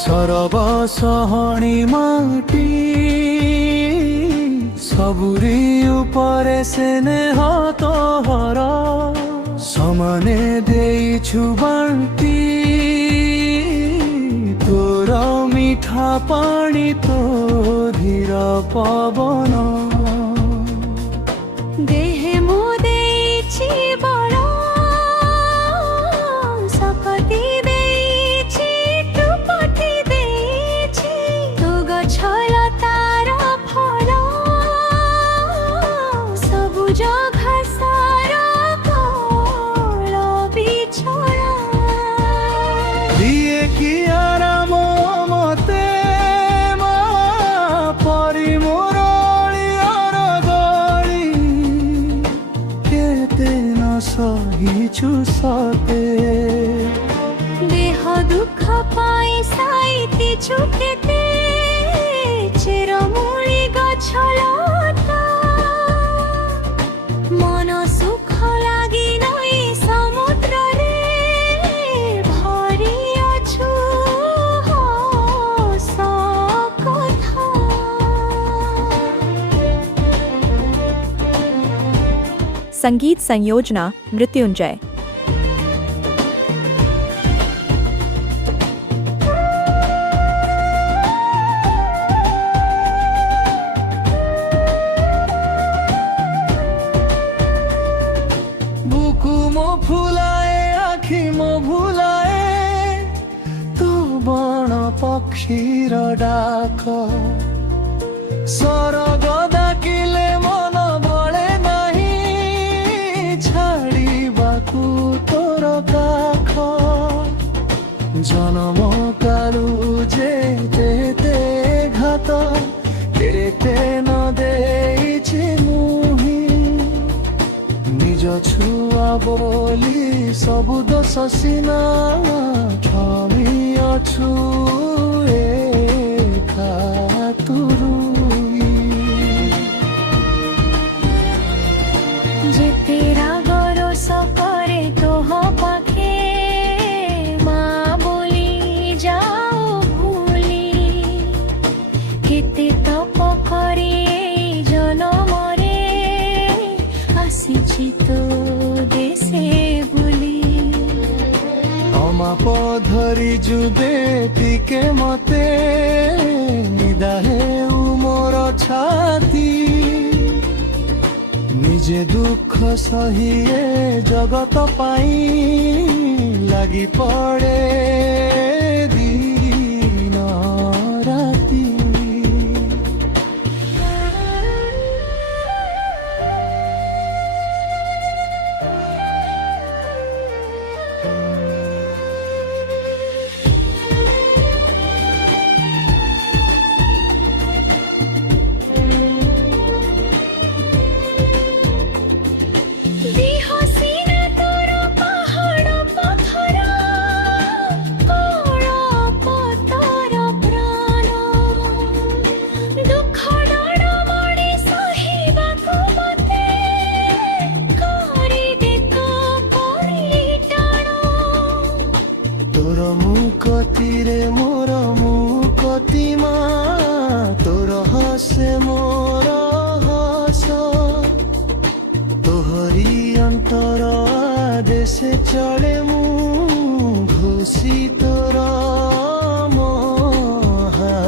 सरब सहणी माटी सबुरी उपरे स्नेह तोहर समाने देइछु बांटी तोर मीठा पानी तो धीर पवन देहे मु देइछि बड़ सकती देइछि टुपटी देइछि तु गछल तार फल सबुज घासर कोल बिछड़ा दिए कि आराम मते मा परि मोरलियर गली केते न सहिछु सते देह दुख पाई साइती छुकेते चेरमूली गछलता मन सुख लागि नै समुद्र रे भरि अछु हस कथा संगीत संयोजना मृत्युंजय। बुकु मो फुलाए आखि मो भुलाए तो बण पक्षीर डाक सरग डाकिले मन बळे नाही छाडिबाकु तोर काख जन्म कालु जेते घात केते न देइछि मुहि निज छुआ बोली सबु दोष सिना क्षमी अछु एका तुरुई जेते रागरो सकरे तोह पाखे माँ बोली जाओ भूली केते तप करे जनमरे आसिछि तो देशे बुली अमाप धरी जुबे टिके मते निदाहे मोर छाती निजे दुख सहिए जगत पाई लगी पड़े दिन राती बिहसिना तोर पहाड़ पत्थर कळ पतर प्राण दुख डर मणि सहिबाकु मते करि दे तो परिटाण तोर मुकतिरे मोर मुकतिमा तोर हसे मोर हस तोहरी अंतर आदेशे चले मु घोषी तोर महाजस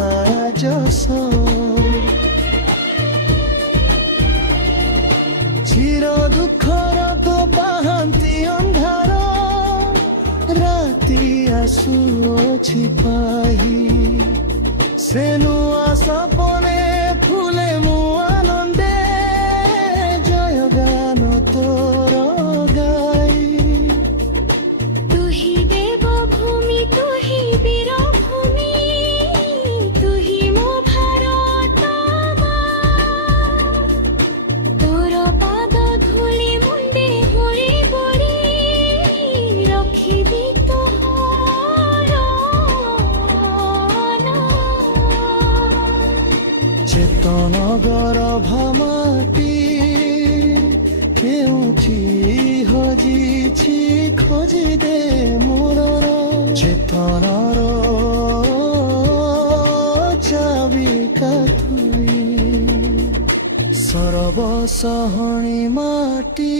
चिर दुखर तो पाहांती अंधार राति आसु छिपाही से नुआ सपने फुले मु आनंदे जय गान तोर गाई तुही देव भूमि तुही वीर भूमि तुही मो भारत तोर पाद धूली मुंडे हुई बड़ी रखिबी तोहर ନଗର ଭାମାଟି କେଉଁଠି ହଜିଛି ଖୋଜି ଦେ ମୋର ଚେତନାର ଚାବିକା ଥୋଇ ସରବ ସହଣୀ ମାଟି